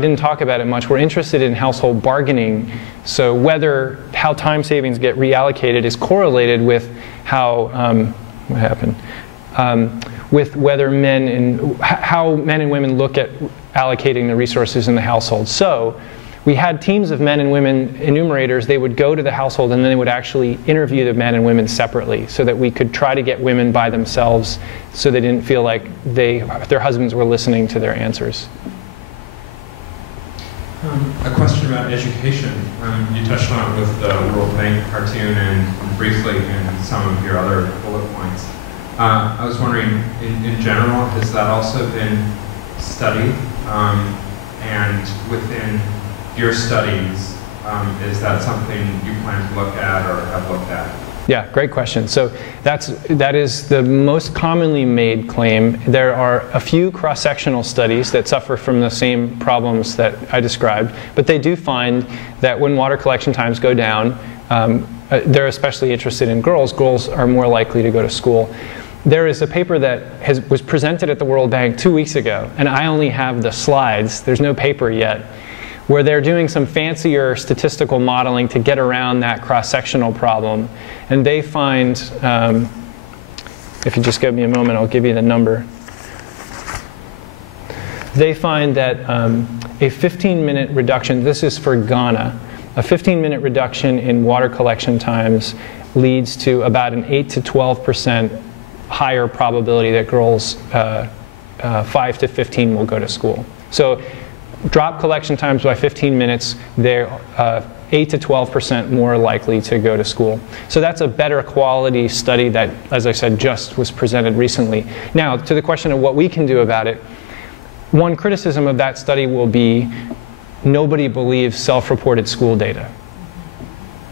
didn't talk about it much. We're interested in household bargaining. So how time savings get reallocated is correlated with how, what happened? With whether how men and women look at allocating the resources in the household. So we had teams of men and women enumerators. They would go to the household and then they would actually interview the men and women separately so that we could try to get women by themselves so they didn't feel like their husbands were listening to their answers. A question about education. You touched on it with the World Bank cartoon and briefly in some of your other bullet points. I was wondering, in general, has that also been studied? And within your studies, is that something you plan to look at or have looked at? Yeah, great question. So that is the most commonly made claim. There are a few cross-sectional studies that suffer from the same problems that I described, but they do find that when water collection times go down, they're especially interested in girls. Girls are more likely to go to school. There is a paper that was presented at the World Bank 2 weeks ago, and I only have the slides. There's no paper yet, where they're doing some fancier statistical modeling to get around that cross-sectional problem. And they find, if you just give me a moment, I'll give you the number. They find that a 15-minute reduction, this is for Ghana, a 15-minute reduction in water collection times leads to about an 8 to 12% higher probability that girls 5 to 15 will go to school. So drop collection times by 15 minutes, they're 8 to 12% more likely to go to school. So that's a better quality study that, as I said, just was presented recently. Now, to the question of what we can do about it, one criticism of that study will be nobody believes self-reported school data.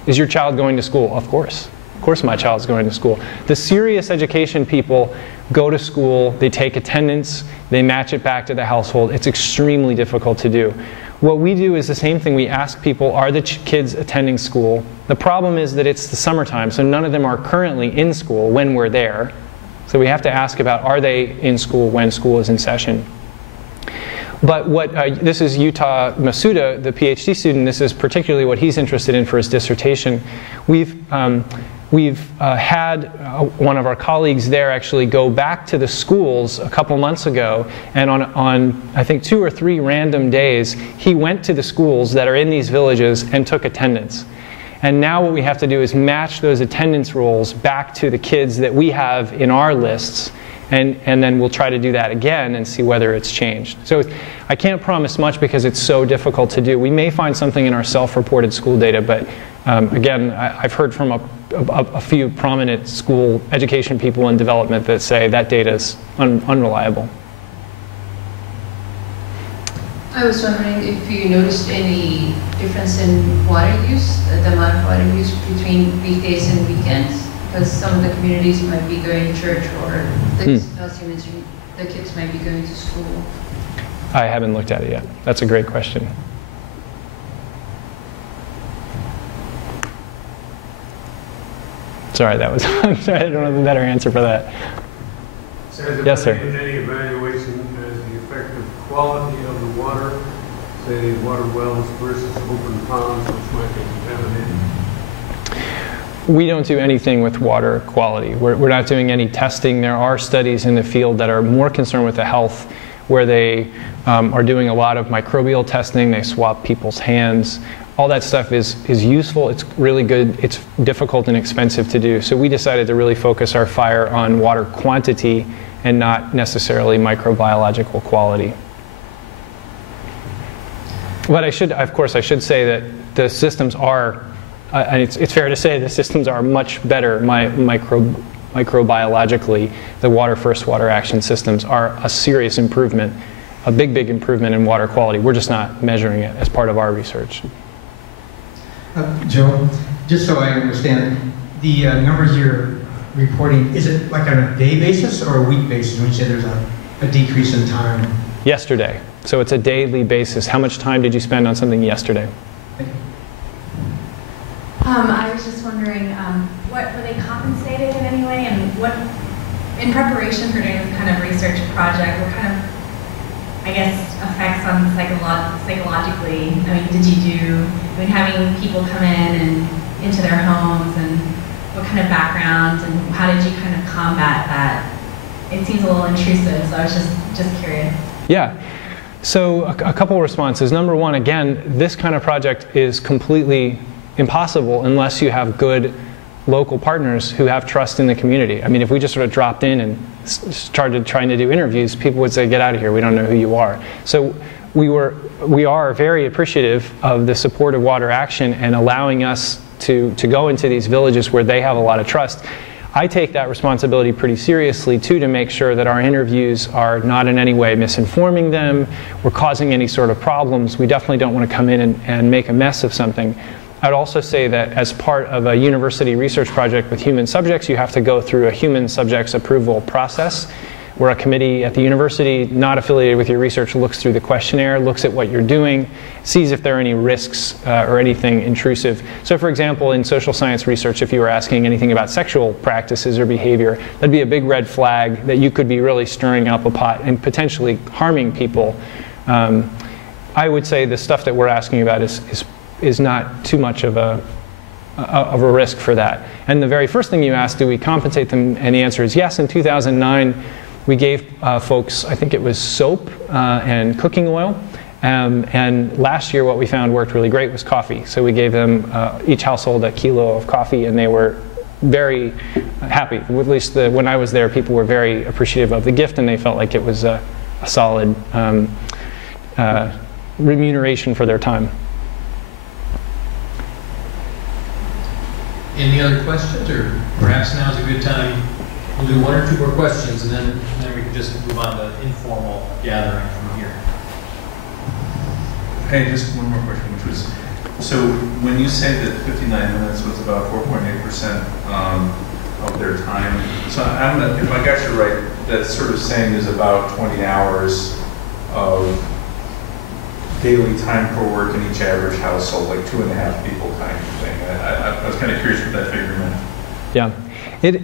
Is your child going to school? Of course. Of course my child's going to school. The serious education people go to school, they take attendance, they match it back to the household. It's extremely difficult to do. What we do is the same thing. We ask people, are the kids attending school? The problem is that it's the summertime, so none of them are currently in school when we're there. So we have to ask about, are they in school when school is in session? But this is Yuta Masuda, the PhD student. This is particularly what he's interested in for his dissertation. We've had one of our colleagues there actually go back to the schools a couple months ago, and on I think 2 or 3 random days, he went to the schools that are in these villages and took attendance. And now what we have to do is match those attendance rolls back to the kids that we have in our lists, and then we'll try to do that again and see whether it's changed. So I can't promise much because it's so difficult to do. We may find something in our self-reported school data, but again, I've heard from a few prominent school education people in development that say that data is unreliable. I was wondering if you noticed any difference in water use, the amount of water use between weekdays and weekends, because some of the communities might be going to church, or as you mentioned, the kids might be going to school. I haven't looked at it yet. That's a great question. Sorry, I'm sorry, I don't have a better answer for that. So has there Yes, sir. been any evaluation as the effect of quality of the water, say water wells versus open ponds, which might be contaminated? We don't do anything with water quality. We're not doing any testing. There are studies in the field that are more concerned with the health, where they are doing a lot of microbial testing. They swab people's hands. All that stuff is useful. It's really good. It's difficult and expensive to do. So we decided to really focus our fire on water quantity and not necessarily microbiological quality. But of course, I should say that the systems are, and it's fair to say the systems are much better microbiologically. The Water First Water Action systems are a serious improvement, a big improvement in water quality. We're just not measuring it as part of our research. Joe, just so I understand, the numbers you're reporting, is it like on a day basis or a week basis when you say there's a decrease in time? Yesterday. So it's a daily basis. How much time did you spend on something yesterday? I was just wondering, what were they compensated in any way, and what, in preparation for doing this kind of research project, what kind of I guess, effects on psychologically? I mean, having people come in and into their homes, and what kind of background, and how did you kind of combat that? It seems a little intrusive, so I was just curious. Yeah. So a couple of responses. Number one, again, this kind of project is completely impossible unless you have good local partners who have trust in the community. I mean, if we just sort of dropped in and started trying to do interviews, people would say, get out of here, we don't know who you are. So we are very appreciative of the support of Water Action and allowing us to go into these villages where they have a lot of trust. I take that responsibility pretty seriously, too, to make sure that our interviews are not in any way misinforming them or causing any sort of problems. We definitely don't want to come in and make a mess of something. I'd also say that as part of a university research project with human subjects, you have to go through a human subjects approval process, where a committee at the university not affiliated with your research looks through the questionnaire, looks at what you're doing, sees if there are any risks or anything intrusive. So for example, in social science research, if you were asking anything about sexual practices or behavior, that'd be a big red flag that you could be really stirring up a pot and potentially harming people. I would say the stuff that we're asking about is not too much of a risk for that. And the very first thing you asked, do we compensate them? And the answer is yes. In 2009, we gave folks, I think it was soap and cooking oil. And last year what we found worked really great was coffee. So we gave them, each household, a kilo of coffee, and they were very happy. At least when I was there, people were very appreciative of the gift, and they felt like it was a solid remuneration for their time. Any other questions, or perhaps now's a good time, we'll do one or two more questions, and then we can just move on to informal gathering from here. Hey, just one more question, which was, so when you say that 59 minutes was about 4.8% of their time, so I'm gonna, if I got you right, that's sort of saying there's about 20 hours of daily time for work in each average household, like 2.5 people kind of thing. I was kind of curious what that figure meant. Yeah.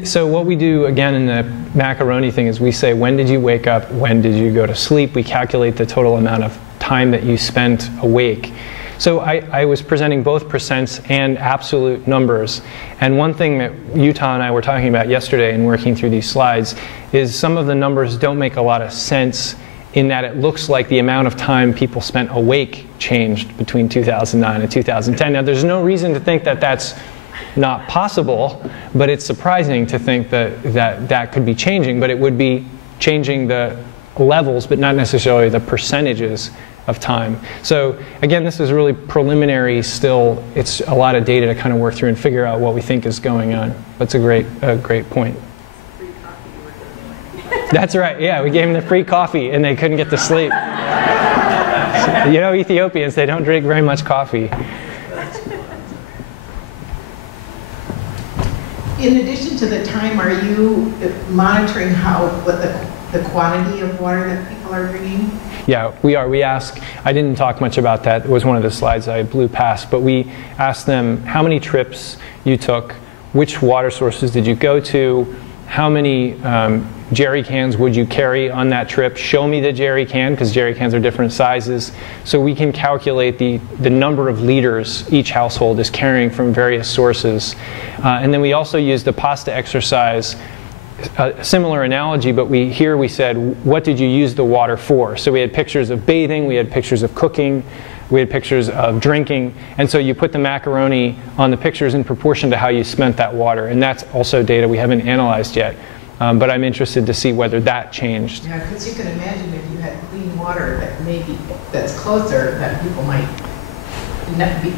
So what we do, again, in the macaroni thing is we say, when did you wake up? When did you go to sleep? We calculate the total amount of time that you spent awake. So I was presenting both percents and absolute numbers. And one thing that Utah and I were talking about yesterday in working through these slides is some of the numbers don't make a lot of sense, in that it looks like the amount of time people spent awake changed between 2009 and 2010. Now, there's no reason to think that that's not possible, but it's surprising to think that could be changing, but it would be changing the levels, but not necessarily the percentages of time. So again, this is really preliminary still. It's a lot of data to kind of work through and figure out what we think is going on. That's a great point. That's right, yeah, we gave them the free coffee and they couldn't get to sleep. You know, Ethiopians, they don't drink very much coffee. In addition to the time, are you monitoring what the quantity of water that people are drinking? Yeah, we are. We ask, I didn't talk much about that. It was one of the slides I blew past, but we asked them how many trips you took, which water sources did you go to, how many jerry cans would you carry on that trip? Show me the jerry can, because jerry cans are different sizes. So we can calculate the number of liters each household is carrying from various sources. And then we also use the pasta exercise, a similar analogy, but here we said, what did you use the water for? So we had pictures of bathing, we had pictures of cooking, we had pictures of drinking, and so you put the macaroni on the pictures in proportion to how you spent that water, and that's also data we haven't analyzed yet, but I'm interested to see whether that changed. Yeah, because you can imagine if you had clean water that's closer, that people might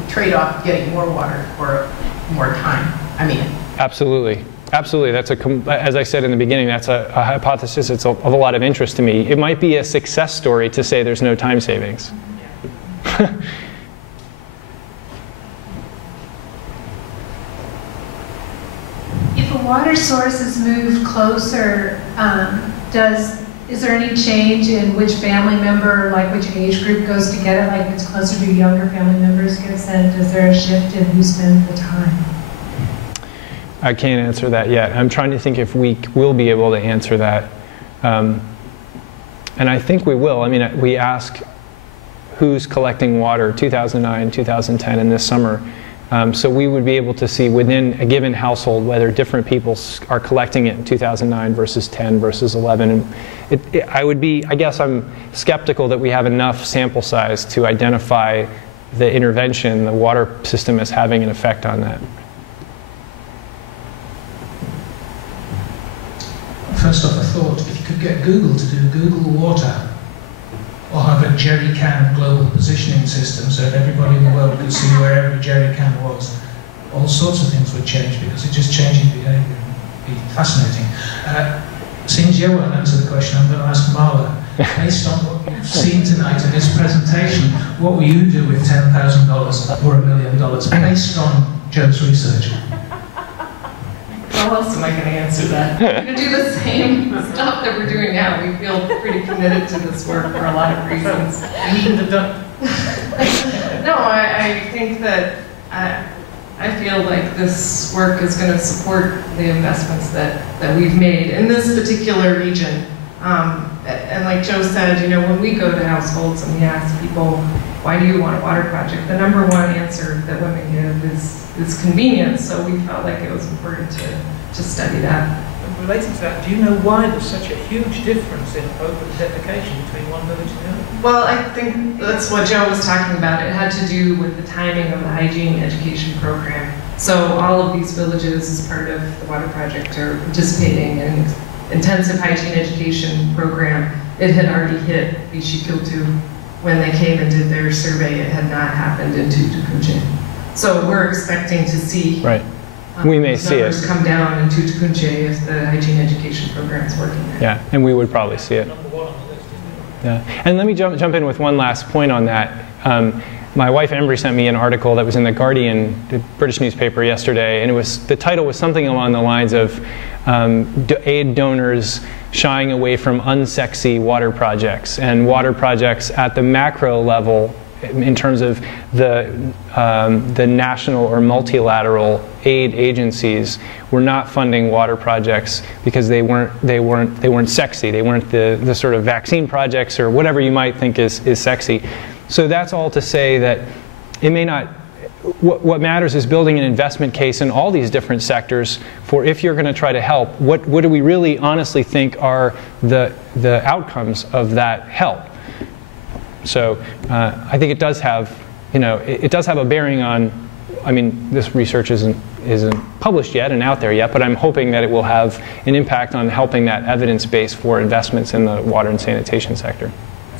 trade off getting more water for more time. I mean, absolutely. Absolutely. That's as I said in the beginning, that's a hypothesis that's of a lot of interest to me. It might be a success story to say there's no time savings. If a water source is moved closer, is there any change in which family member, like which age group goes to get it? Like if it's closer to younger family members get sent, is there a shift in who spends the time? I can't answer that yet. I'm trying to think if we will be able to answer that. And I think we will. I mean, we ask who's collecting water 2009, 2010, and this summer. So we would be able to see within a given household whether different people are collecting it in 2009 versus 10 versus 11. And I guess I'm skeptical that we have enough sample size to identify the intervention, the water system, as having an effect on that. First off, I thought if you could get Google to do Google Water, or have a jerry can global positioning system so that everybody in the world could see where every jerry can was, all sorts of things would change because it just changes behaviour and be fascinating. Since you won't answer the question, I'm going to ask Marla. Based on what you've seen tonight in this presentation, what will you do with $10,000 or $1 million based on Joe's research? How else am I going to answer that? We're going to do the same stuff that we're doing now. We feel pretty committed to this work for a lot of reasons. You couldn't have done. No, I think that I feel like this work is going to support the investments that we've made in this particular region. And like Joe said, you know, when we go to households and we ask people, why do you want a water project? The number one answer that women give is convenience. So we felt like it was important to study that. And related to that, do you know why there's such a huge difference in open defecation between one village and the other? Well, I think that's what Joe was talking about. It had to do with the timing of the hygiene education program. So all of these villages, as part of the water project, are participating in intensive hygiene education program. It had already hit Bishikiltu when they came and did their survey. It had not happened in Tutukunche. So we're expecting to see we may see it come down in Tutukunche if the hygiene education program is working there. Yeah, and we would probably see it. Yeah, and let me jump in with one last point on that. My wife Embry sent me an article that was in the Guardian, the British newspaper, yesterday, and the title was something along the lines of aid donors shying away from unsexy water projects, and water projects at the macro level in terms of the national or multilateral aid agencies were not funding water projects because they weren't sexy. They weren't the sort of vaccine projects or whatever you might think is sexy. So that's all to say that it may not. What matters is building an investment case in all these different sectors for if you're going to try to help, what do we really honestly think are the outcomes of that help? So I think it does have, it does have a bearing on, I mean, this research isn't published yet and out there yet, but I'm hoping that it will have an impact on helping that evidence base for investments in the water and sanitation sector.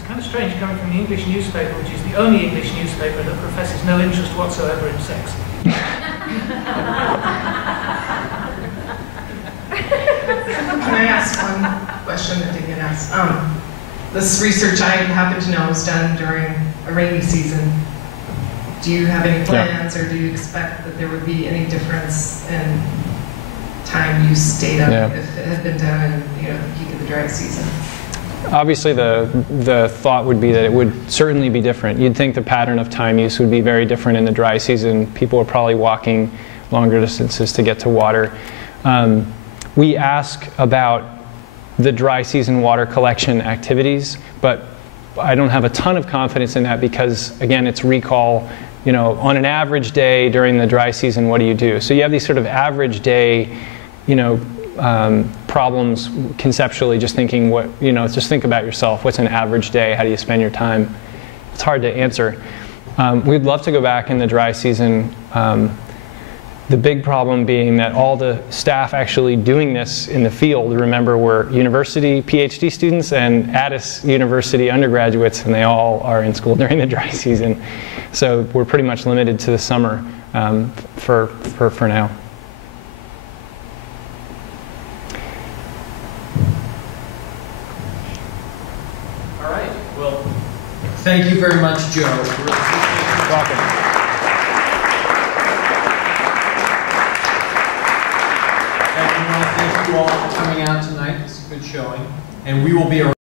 Kind of strange coming from the English newspaper, which is the only English newspaper that professes no interest whatsoever in sex. Can I ask one question that didn't get asked? This research I happen to know was done during a rainy season. Do you have any plans, or do you expect that there would be any difference in time use data if it had been done in the peak of the dry season? Obviously, the thought would be that it would certainly be different. You'd think the pattern of time use would be very different in the dry season. People are probably walking longer distances to get to water. We ask about the dry season water collection activities, but I don't have a ton of confidence in that because, again, it's recall. On an average day during the dry season, what do you do? So you have these sort of average day, problems conceptually, just thinking just think about yourself. What's an average day? How do you spend your time? It's hard to answer. We'd love to go back in the dry season. The big problem being that all the staff actually doing this in the field, remember, were university PhD students and Addis University undergraduates, and they all are in school during the dry season. So we're pretty much limited to the summer for now. Thank you very much, Joe. Welcome. Thank you all for coming out tonight. It's a good showing. And we will be around.